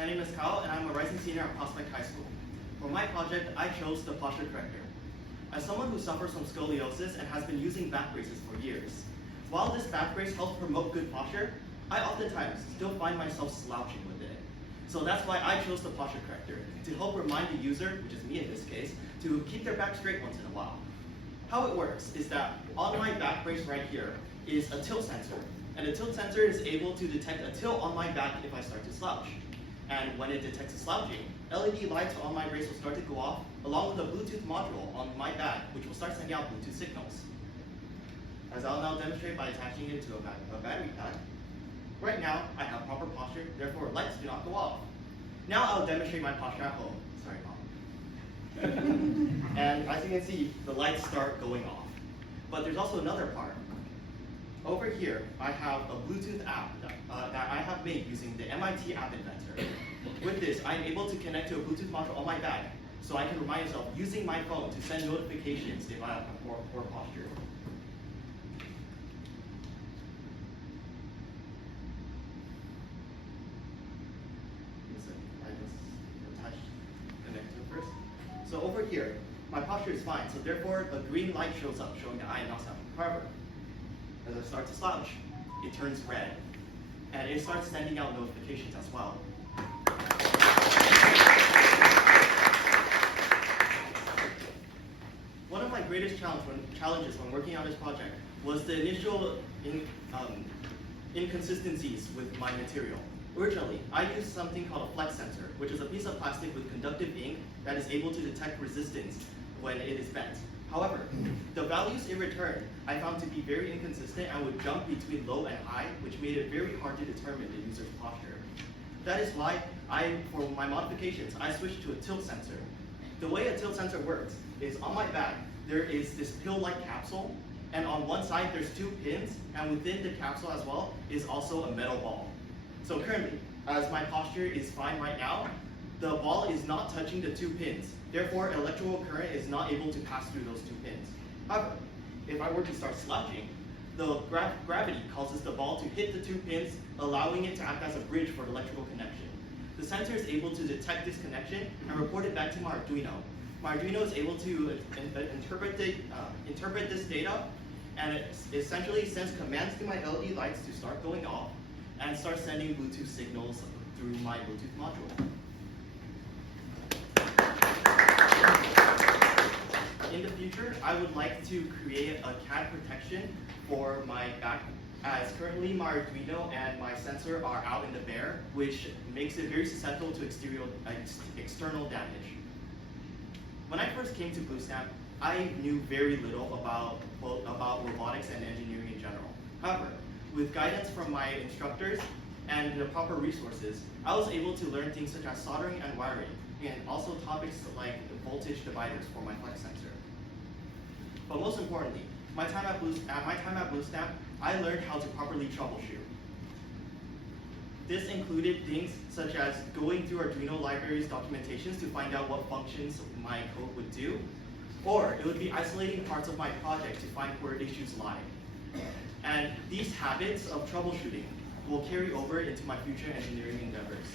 My name is Kyle, and I'm a rising senior at Prospect High School. For my project, I chose the posture corrector. As someone who suffers from scoliosis and has been using back braces for years, while this back brace helps promote good posture, I oftentimes still find myself slouching with it. So that's why I chose the posture corrector, to help remind the user, which is me in this case, to keep their back straight once in a while. How it works is that on my back brace right here is a tilt sensor, and the tilt sensor is able to detect a tilt on my back if I start to slouch. And when it detects a slouching, LED lights on my brace will start to go off, along with a Bluetooth module on my back, which will start sending out Bluetooth signals. As I'll now demonstrate by attaching it to a battery pack. Right now, I have proper posture, therefore lights do not go off. Now I'll demonstrate my posture at home. Sorry, Mom. And as you can see, the lights start going off. But there's also another part. Over here, I have a Bluetooth app that I have made using the MIT App Inventor. With this, I'm able to connect to a Bluetooth module on my back, so I can remind myself using my phone to send notifications if I have poor posture. I just attached the connector first. So over here, my posture is fine, so therefore a green light shows up showing that I am not slouching. However, as I start to slouch, it turns red, and it starts sending out notifications as well. One of my greatest challenges when working on this project was the initial inconsistencies with my material. Originally, I used something called a flex sensor, which is a piece of plastic with conductive ink that is able to detect resistance when it is bent. However, the values it returned I found to be very inconsistent and would jump between low and high, which made it very hard to determine the user's posture. That is why for my modifications, I switched to a tilt sensor. The way a tilt sensor works is on my back, there is this pill-like capsule, and on one side there's two pins, and within the capsule as well is also a metal ball. So currently, as my posture is fine right now, the ball is not touching the two pins. Therefore, electrical current is not able to pass through those two pins. However, if I were to start slouching, the gravity causes the ball to hit the two pins, allowing it to act as a bridge for the electrical connection. The sensor is able to detect this connection and report it back to my Arduino. My Arduino is able to interpret this data, and it essentially sends commands to my LED lights to start going off and start sending Bluetooth signals through my Bluetooth module. In the future, I would like to create a CAD protection for my back, as currently my Arduino and my sensor are out in the bare, which makes it very susceptible to external damage. When I first came to BlueStamp, I knew very little about robotics and engineering in general. However, with guidance from my instructors and the proper resources, I was able to learn things such as soldering and wiring, and also topics like voltage dividers for my flex sensor. But most importantly, my time at BlueStamp, I learned how to properly troubleshoot. This included things such as going through Arduino libraries documentations to find out what functions my code would do, or it would be isolating parts of my project to find where issues lie. And these habits of troubleshooting will carry over into my future engineering endeavors.